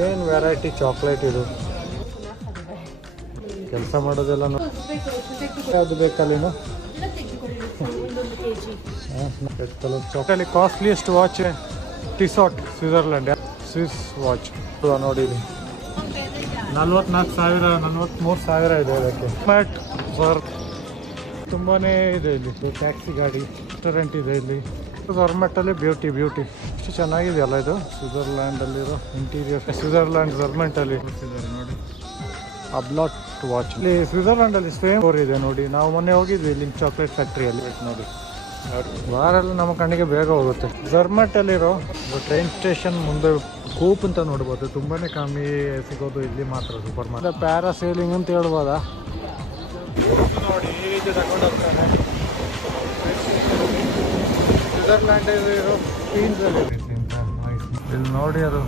ಏನು variety chocolate ಇದು. ಕೆಲಸ ಮಾಡೋದೆಲ್ಲ ಯಾವುದು ಬೇಕಲ್ಲೇನು chocolate. Costliest watch Tissot Switzerland Swiss watch ನೋಡಿರಿ. 44,000 43,000 ಇದೆ ಅದಕ್ಕೆ. ಮ್ಯಾಟ್ ಸರ್ ತುಂಬಾ ಇದೆ ಇಲ್ಲಿ. ಟ್ಯಾಕ್ಸಿ ಗಾಡಿ ರೆಸ್ಟೋರೆಂಟ್ ಇದೆ ಇಲ್ಲಿ. ಗೌರ್ಮೆಂಟಲ್ಲಿ ಬ್ಯೂಟಿ ಎಷ್ಟು ಚೆನ್ನಾಗಿದೆಯಲ್ಲ ಇದು. ಸ್ವಿಟ್ಜರ್ಲ್ಯಾಂಡಲ್ಲಿರೋ ಇಂಟೀರಿಯರ್. ಸ್ವಿಟ್ಜರ್ಲ್ಯಾಂಡ್ ಗೌರ್ಮೆಂಟಲ್ಲಿ ನೋಡಿ ಅಬ್ಲಾಟ್ ವಾಚ್. ಇಲ್ಲಿ ಸ್ವಿಟ್ಜರ್ಲ್ಯಾಂಡಲ್ಲಿ ಸೇಮ್ ಸ್ಟೋರ್ ಇದೆ ನೋಡಿ. ನಾವು ಮೊನ್ನೆ ಹೋಗಿದ್ವಿ ಇಲ್ಲಿ ಚಾಕ್ಲೇಟ್ ಫ್ಯಾಕ್ಟ್ರಿಯಲ್ಲಿ ನೋಡಿ. ವಾರೆಲ್ಲ ನಮ್ಮ ಕಣ್ಣಿಗೆ ಬೇಗ ಹೋಗುತ್ತೆ. ಗೌರ್ಮೆಂಟಲ್ಲಿರೋ ಟ್ರೈನ್ ಸ್ಟೇಷನ್ ಮುಂದೆ ಕೂಪ್ ಅಂತ ನೋಡ್ಬೋದು. ತುಂಬಾ ಕಮ್ಮಿ ಸಿಗೋದು ಇಲ್ಲಿ ಮಾತ್ರ ಸೂಪರ್ ಮಾರ್ಕೆಟ್. ಪ್ಯಾರಾಸೇಲಿಂಗ್ ಅಂತ ಹೇಳ್ಬೋದಾ ನೋಡಿ. ಈ ರೀತಿ ತಗೊಂಡು ಹೋಗ್ತಾನೆ. ಸ್ವಿಟ್ಜರ್ಲ್ಯಾಂಡಲ್ಲಿರೋ ಕ್ವೀನ್ಸಲ್ಲಿ ಇಲ್ಲಿ ನೋಡಿ ಅದು